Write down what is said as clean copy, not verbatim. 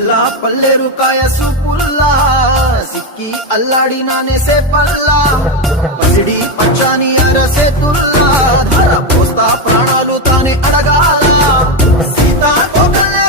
పిల్ల పల్లెరు కాయ సూపుల్లా సిక్కి అల్లాడినానే సేపల్లా పసిడి పచ్చాని అరసేతుల్లా ధర పోస్తా ప్రాణాలు తానే అడగాల సీతా కోకల్ల